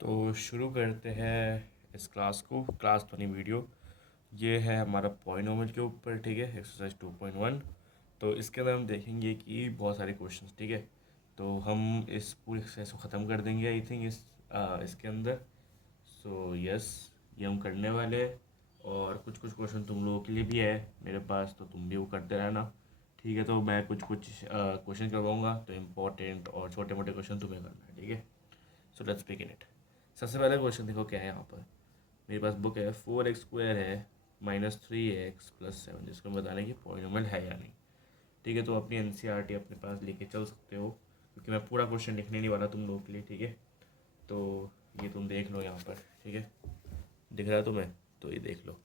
तो शुरू करते हैं इस क्लास को। क्लास तो नहीं, वीडियो। ये है हमारा पॉलिनोमियल के ऊपर, ठीक है, एक्सरसाइज 2.1। तो इसके अंदर हम देखेंगे कि बहुत सारे क्वेश्चंस, ठीक है। तो हम इस पूरी एक्सरसाइज को ख़त्म कर देंगे आई थिंक इसके अंदर। सो यस, ये हम करने वाले हैं। और कुछ कुछ क्वेश्चन तुम लोगों के लिए भी है मेरे पास, तो तुम भी वो करते रहना, ठीक है। तो मैं कुछ कुछ क्वेश्चन करवाऊँगा, तो इम्पोर्टेंट और छोटे मोटे क्वेश्चन तुम्हें करना है, ठीक है। So let's begin it. सबसे पहला क्वेश्चन देखो क्या है यहाँ पर। मेरे पास बुक है, 4x² है -3x+7, जिसको बताने की पॉलिनोमियल है या नहीं, ठीक है। तो अपनी एनसीईआरटी अपने पास लेके चल सकते हो, क्योंकि मैं पूरा क्वेश्चन लिखने नहीं वाला तुम लोगों के लिए, ठीक है। तो ये तुम देख लो यहाँ पर, ठीक है। दिख रहा है तुम्हें? तो ये देख लो।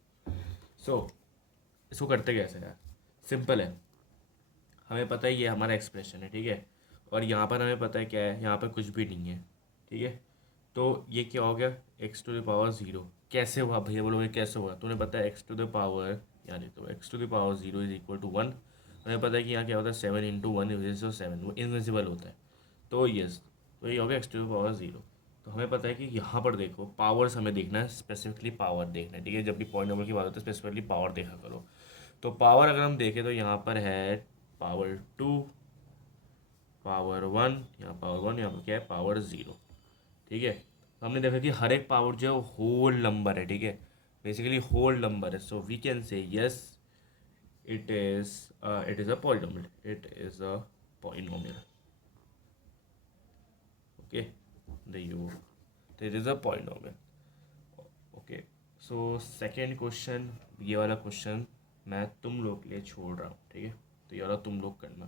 सो इसको करते कैसे यार? सिंपल है। हमें पता है ये हमारा एक्सप्रेशन है, ठीक है। और यहाँ पर हमें पता है क्या है, यहाँ पर कुछ भी नहीं है, ठीक है। तो ये क्या हो गया, x⁻0। कैसे हुआ भैया, बोलोगे कैसे हुआ? तुम्हें पता है x⁻, यहाँ लिख दो x⁻0 = 1। हमें पता है कि यहाँ क्या होता है, 7 × 1 7, वो इनविजिबल होता है। तो यस, तो ये हो गया x⁻0। तो हमें पता है कि यहाँ पर देखो पावर्स हमें देखना है, स्पेसिफिकली पावर देखना है, ठीक है। जब भी पॉइंट नंबर की बात होती है स्पेसिफिकली पावर देखा करो। तो पावर अगर हम देखें तो यहाँ पर है पावर 2, पावर 1, यहाँ पावर 1, यहाँ पर क्या है पावर 0, ठीक है। तो हमने देखा कि हर एक पावर जो है वो होल नंबर है, ठीक है। बेसिकली होल नंबर है, so we can say yes, it is a polynomial, it is a polynomial, okay. The you, it is a polynomial, okay. So second question, ये वाला क्वेश्चन मैं तुम लोग के लिए छोड़ रहा हूँ, ठीक है। तो ये वाला तुम लोग करना।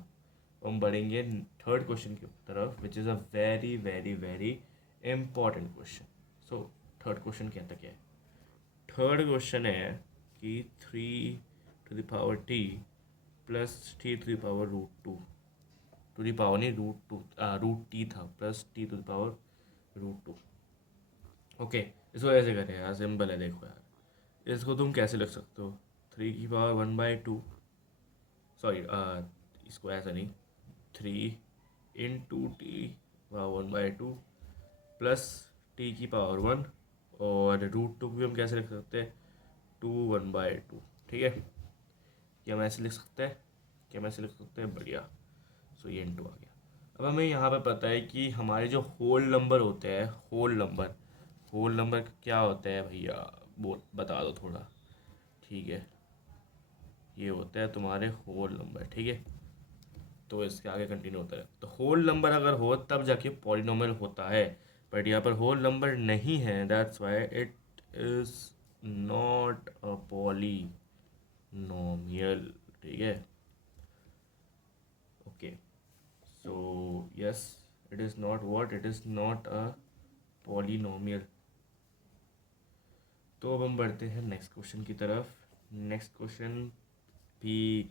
तो हम बढ़ेंगे थर्ड क्वेश्चन की तरफ, which is a very very very important question. So third question कहता क्या है? थर्ड क्वेश्चन है कि 3 to the power t +t⁻√2, to the power नहीं, √2, √t था, +t⁻√2, ओके। इसको ऐसे करें यार, सिंपल है, देखो यार इसको तुम कैसे लिख सकते हो, 3 की पावर 1/2, सॉरी, इसको ऐसा नहीं, 3 × t⁻1/2 +t⁻1, और √2 भी हम कैसे लिख सकते हैं, 2 1/2, ठीक है। क्या हम ऐसे लिख सकते हैं? क्या हम ऐसे लिख सकते हैं? बढ़िया। सो ये इंटू आ गया। अब हमें यहाँ पे पता है कि हमारे जो होल नंबर होते हैं, होल नंबर क्या होता है भैया, बोल बता दो थोड़ा, ठीक है। ये होता है तुम्हारे होल नंबर, ठीक है। तो इसके आगे कंटिन्यू होता है, तो होल नंबर अगर हो तब जाके पॉलिनोमियल होता है। बट यहाँ पर होल नंबर नहीं है, that's why it is not a polynomial, ठीक है, okay. So yes, it is not what, it is not a polynomial. तो अब हम बढ़ते हैं नेक्स्ट क्वेश्चन की तरफ। नेक्स्ट क्वेश्चन भी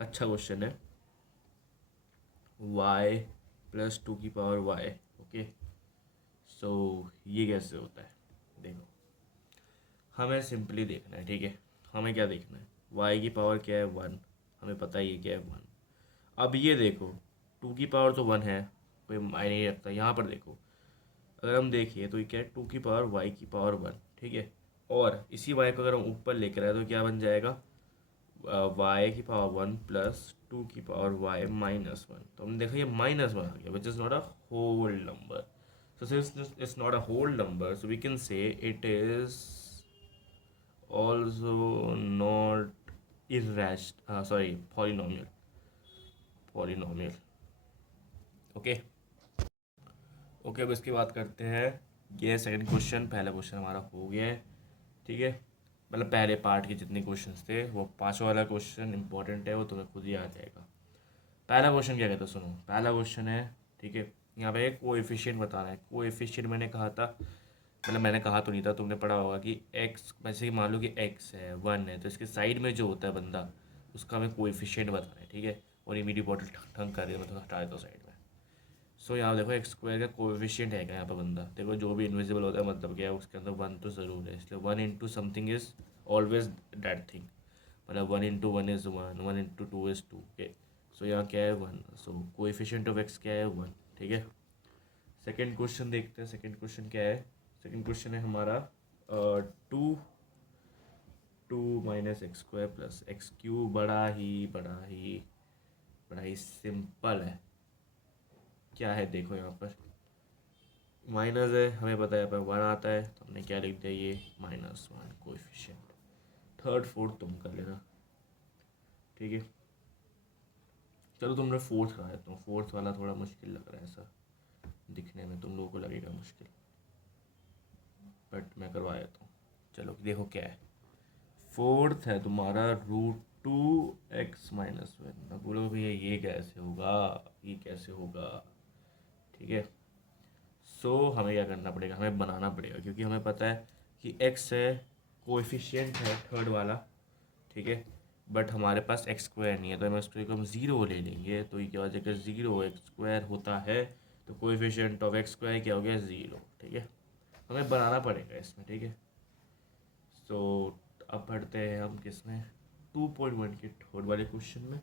अच्छा क्वेश्चन है, y +2 की पावर y, ओके। सो ये कैसे होता है, देखो हमें सिंपली देखना है, ठीक है। हमें क्या देखना है, y की पावर क्या है, 1, हमें पता ही है क्या है, 1। अब ये देखो, 2 की पावर तो 1 है, कोई मायने नहीं रखता। यहाँ पर देखो, अगर हम देखिए तो ये क्या है, 2 की पावर y की पावर 1, ठीक है। और इसी y को अगर हम ऊपर लेकर आए तो क्या बन जाएगा, y की पावर 1 +2 की पावर y-1। तो हमने देखा ये -1 आ गया, which is not a whole number. So since it's not a whole number, so we can say it is also not sorry, polynomial, okay. Okay, अब इसकी बात करते हैं। ये सेकंड क्वेश्चन, पहला क्वेश्चन हमारा हो गया है, ठीक है। मतलब पहले पार्ट के जितने क्वेश्चंस थे, वो पांचवा वाला क्वेश्चन इंपॉर्टेंट है, वो तुम्हें खुद ही आ जाएगा। पहला क्वेश्चन क्या कहता है, सुनो। पहला क्वेश्चन है, ठीक है, यहाँ पे कोएफिशिएंट बताना है। कोएफिशिएंट मैंने कहा था, मतलब मैंने कहा तो नहीं था, तुमने पढ़ा होगा कि एक्स, वैसे कि मान लो कि एक्स है, 1 है, तो इसके साइड में जो होता है बंदा, उसका हमें कोएफिशिएंट बताना है, ठीक है। और ये मेरी बॉटल ठंग कर रही है, मैं तो हटा देता हूँ साइड में। सो यहाँ देखो x² का कोएफिशिएंट है क्या यहाँ पर बंदा, देखो जो भी इनविजिबल होता है मतलब क्या है, उसके अंदर 1 तो ज़रूर है, इसलिए 1 × something is always that thing. मतलब 1 × 1 इज़ 1, 1 × 2 इज़ 2, ओके। सो यहाँ क्या है, 1। सो कोएफिशिएंट ऑफ x क्या है, 1, ठीक है। सेकेंड क्वेश्चन देखते हैं। सेकेंड क्वेश्चन क्या है, सेकंड क्वेश्चन है हमारा two two minus x square plus x cube, बड़ा ही सिंपल है। क्या है देखो, यहाँ पर माइनस है, हमें पता है यहाँ पर वन आता है, तो हमने क्या लिख दिया, ये -1 कोएफिशिएंट। थर्ड फोर्थ तुम कर लेना, ठीक है। चलो तुमने फोर्थ करा देता हूँ, फोर्थ वाला थोड़ा मुश्किल लग रहा है ऐसा दिखने में, तुम लोगों को लगेगा मुश्किल, बट मैं करवा देता हूँ। चलो देखो क्या है, फोर्थ है तुम्हारा √2x-1। अब बोलो भैया ये कैसे होगा, ये कैसे होगा, ठीक है। सो हमें क्या करना पड़ेगा, हमें बनाना पड़ेगा, क्योंकि हमें पता है कि x है, कोएफिशिएंट है थर्ड वाला, ठीक है। बट हमारे पास एक्स स्क्वायर नहीं है, तो हम इसको हम ज़ीरो ले लेंगे, तो ये क्या हो जाएगा, ज़ीरो एक्स स्क्वायर होता है, तो कोएफिशिएंट ऑफ एक्स स्क्वायर क्या हो गया, ज़ीरो, ठीक है। हमें बनाना पड़ेगा इसमें, ठीक है। सो अब पढ़ते हैं हम किस में, 2.1 के थर्ड वाले क्वेश्चन में,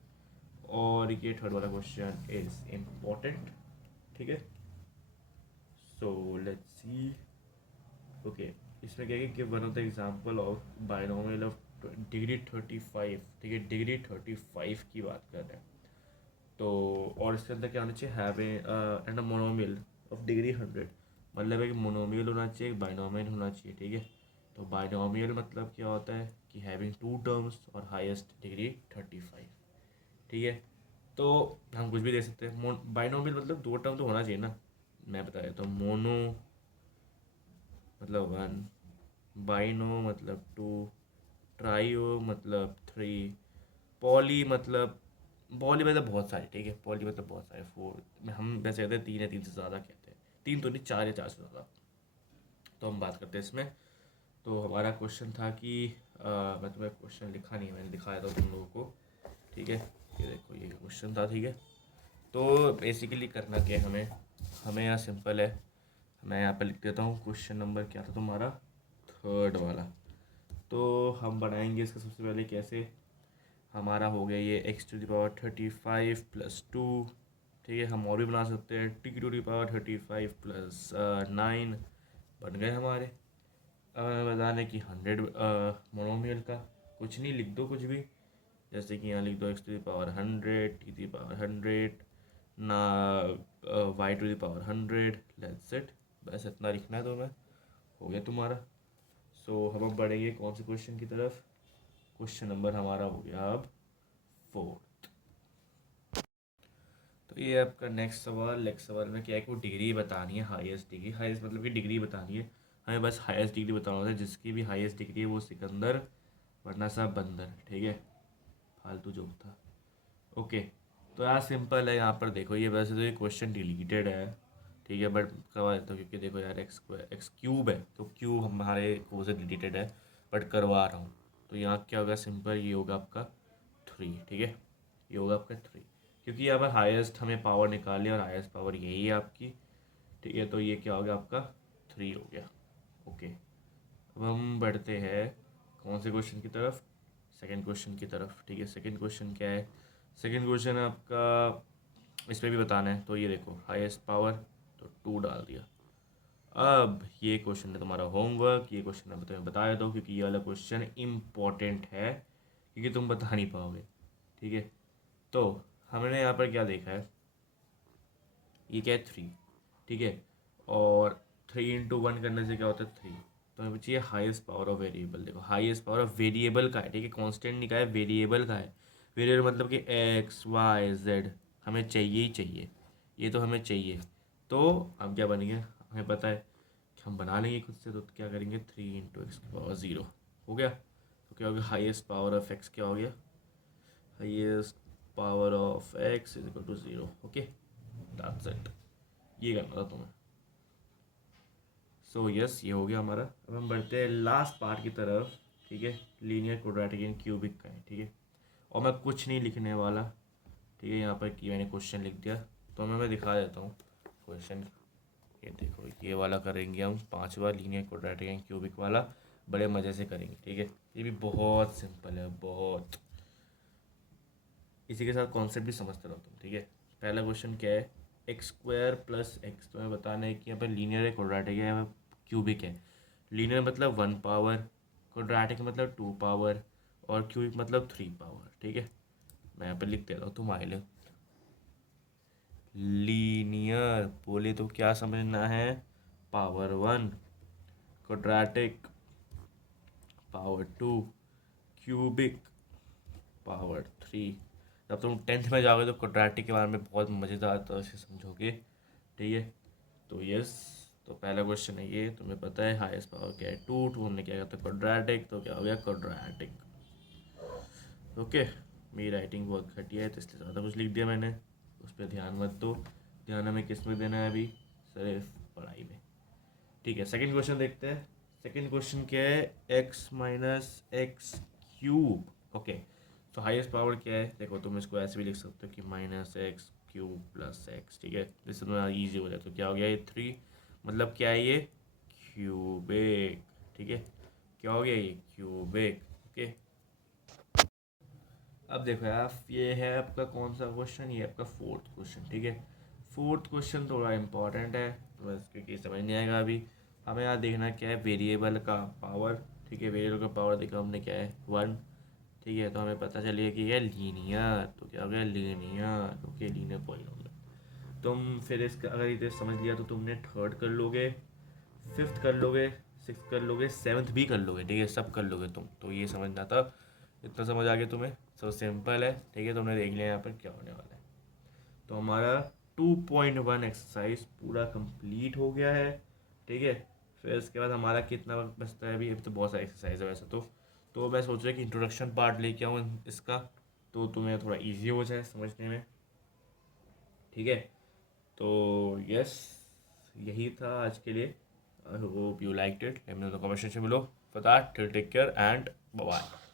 और ये थर्ड वाला क्वेश्चन इज इम्पोर्टेंट, ठीक है। So let's see, okay. इसमें क्या है कि one of the example of binomial of degree 35, ठीक है, डिग्री 35 की बात कर रहे हैं। तो और इसके अंदर क्या होना चाहिए, having and a monomial of degree 100, मतलब एक मोनोमियल होना चाहिए, एक बाइनोमियल होना चाहिए, ठीक है। तो बाइनोमियल मतलब क्या होता है कि हैविंग टू टर्म्स और हाईएस्ट डिग्री 35, ठीक है। तो हम कुछ भी दे सकते हैं, बाइनोमियल मतलब दो टर्म तो होना चाहिए ना। मैं बता देता हूँ, मोनो मतलब 1, बाइनो मतलब 2, ट्राइयो मतलब 3, पॉली मतलब बहुत सारे, ठीक है, पॉली मतलब बहुत सारे, 4 हम वैसे कहते हैं, 3 या 3 से ज़्यादा कहते हैं, 3 तो नहीं, 4 या 4 से ज़्यादा। तो हम बात करते हैं इसमें। तो हमारा क्वेश्चन था कि मैं तुम्हें क्वेश्चन लिखा नहीं है, मैंने दिखाया था तुम लोगों को, ठीक है। ये देखो ये क्वेश्चन था, ठीक है। तो बेसिकली करना क्या है हमें, यहाँ सिंपल है, मैं यहाँ पर लिख देता हूँ। क्वेश्चन नंबर क्या था तुम्हारा, थर्ड वाला। तो हम बनाएंगे इसका सबसे पहले कैसे, हमारा हो गया ये x⁻35 + 2, ठीक है। हम और भी बना सकते हैं, t⁻35 + 9 बन गए हमारे। अब हमें बताने कि 100 मोनोमियल का कुछ नहीं, लिख दो कुछ भी, जैसे कि यहाँ लिख दो x⁻100, t⁻100 ना y⁻100, लेट्स इट, बस इतना लिखना है तो मैं हो गया तुम्हारा। सो हम अब बढ़ेंगे कौन से क्वेश्चन की तरफ, क्वेश्चन नंबर हमारा हो गया अब 4। तो ये आपका नेक्स्ट सवाल में क्या है कि वो डिग्री बतानी है, हाईएस्ट डिग्री, हाईएस्ट मतलब कि डिग्री बतानी है, हमें बस हाईएस्ट डिग्री बताना होता है, जिसकी भी हाईएस्ट डिग्री है वो सिकंदर वरना सा बंदर, ठीक है। फालतू जोक था, ओके। तो यार सिंपल है, यहाँ पर देखो ये वैसे तो ये क्वेश्चन डिलीटेड है, ठीक है, बट करवा देता हूँ, क्योंकि देखो यार एक्स क्यूब है, तो क्यूब हमारे को से डिलीटेड है, बट करवा रहा हूँ। तो यहाँ क्या होगा, सिंपल ये होगा आपका 3, ठीक है, ये होगा आपका 3, क्योंकि यहाँ पर हाईएस्ट हमें पावर निकाली और हाईएस्ट पावर यही है आपकी, ठीक है। तो ये क्या हो गया आपका 3 हो गया, ओके। अब हम बढ़ते हैं कौन से क्वेश्चन की तरफ, सेकंड क्वेश्चन की तरफ, ठीक है। सेकंड क्वेश्चन क्या है, सेकंड क्वेश्चन आपका इसमें भी बताना है, तो ये देखो हाईएस्ट पावर, तो 2 डाल दिया। अब ये क्वेश्चन है तुम्हारा होमवर्क, ये क्वेश्चन मैं तुम्हें बता देता हूँ, क्योंकि ये वाला क्वेश्चन इम्पॉर्टेंट है, क्योंकि तुम बता नहीं पाओगे, ठीक है। तो हमने यहाँ पर क्या देखा है, ये क्या है 3, ठीक है, और 3 × 1 करने से क्या होता है 3, तो हमें चाहिए हाईएस्ट पावर ऑफ वेरिएबल। देखो हाईएस्ट पावर ऑफ वेरिएबल का है, ठीक है, कांस्टेंट नहीं का है, वेरिएबल का है। वेरिएबल मतलब कि एक्स वाई जेड हमें चाहिए ही चाहिए, ये तो हमें चाहिए। तो हम क्या बनेंगे, हमें पता है कि हम बना लेंगे खुद से, तो क्या करेंगे 3 × x⁻0 हो गया। तो क्या हो गया, हाईएस्ट पावर ऑफ एक्स क्या हो गया, highest power of x = 0, okay, that's it, ये करना था तुम्हें। सो यस, ये हो गया हमारा। अब हम बढ़ते हैं लास्ट पार्ट की तरफ, ठीक है, लीनियर क्वाड्रेटिक एंड क्यूबिक का है, ठीक है। और मैं कुछ नहीं लिखने वाला, ठीक है, यहाँ पर कि मैंने क्वेश्चन लिख दिया, तो मैं दिखा देता हूँ क्वेश्चन। ये देखो ये वाला करेंगे हम, 5वां लीनियर क्वाड्रेटिक एंड क्यूबिक वाला, बड़े मज़े से करेंगे, ठीक है। ये भी बहुत सिंपल है, बहुत, इसी के साथ कॉन्सेप्ट भी समझते रहो तुम, ठीक है। पहला क्वेश्चन क्या है, x² + x, तो मैं बताना है कि यहाँ पर लीनियर है, क्वाड्रेटिक है, क्यूबिक है। लीनियर मतलब 1 पावर, क्वाड्रेटिक मतलब 2 पावर, और क्यूबिक मतलब 3 पावर। ठीक है, मैं यहाँ पर लिख देता हूँ तुम्हारे लिए। लीनियर बोले तो क्या समझना है, power 1, quadratic power 2, cubic power 3। जब तुम 10th में जाओगे तो क्वाड्रेटिक के बारे में बहुत मज़ेदार तरह से समझोगे। ठीक है, तो यस, तो पहला क्वेश्चन है ये, तुम्हें पता है हाईएस्ट पावर क्या है, 2, 2 हमने क्या कहता है क्वाड्रेटिक, तो क्या हो गया क्वाड्रेटिक। ओके, मेरी राइटिंग बहुत घटिया है तो इसलिए ज़्यादा कुछ लिख दिया मैंने, उस पर ध्यान मत दो। ध्यान हमें किस में देना है अभी, सिर्फ पढ़ाई में। ठीक है, सेकंड क्वेश्चन देखते हैं। सेकंड क्वेश्चन क्या है, x minus x cube. Okay, तो हाईएस्ट पावर क्या है, देखो तुम इसको ऐसे भी लिख सकते हो कि minus x cube plus x. ठीक है, जिससे तुम्हारा ईजी हो जाए, तो क्या हो गया ये 3, मतलब क्या है ये क्यूबिक। ठीक है, क्या हो गया ये क्यूबिक। ओके, अब देखो यार, ये है आपका कौन सा क्वेश्चन, ये आपका फोर्थ क्वेश्चन। ठीक है, फोर्थ क्वेश्चन थोड़ा इंपॉर्टेंट है, तो बस क्योंकि समझ नहीं आएगा अभी। हमें यहाँ देखना क्या है, वेरिएबल का पावर। ठीक है, वेरिएबल का पावर देखो हमने क्या है 1। ठीक है, तो हमें पता चलिए कि ये लीनियर, तो क्या हो गया लीनियर। ओके, लीनियर पॉइंट हो गया। तुम फिर इसका अगर इधर समझ लिया तो तुमने थर्ड कर लोगे, फिफ्थ कर लोगे, सिक्स कर लोगे, सेवन्थ भी कर लोगे। ठीक है, सब कर लोगे तुम, तो ये समझना था। इतना समझ आ गया तुम्हें, सब सिंपल है। ठीक है, तुमने देख लिया यहाँ पर क्या होने वाला है। तो हमारा 2.1 एक्सरसाइज पूरा कंप्लीट हो गया है। ठीक है, फिर इसके बाद हमारा कितना वक्त बचता है अभी तो बहुत सारी एक्सरसाइज है वैसे तो मैं सोच रहा कि इंट्रोडक्शन पार्ट लेके आऊँ इसका, तो तुम्हें थोड़ा इजी हो जाए समझने में। ठीक है, तो यस, यही था आज के लिए। I hope you like it. Let me know the comment section below. For that take care and bye bye.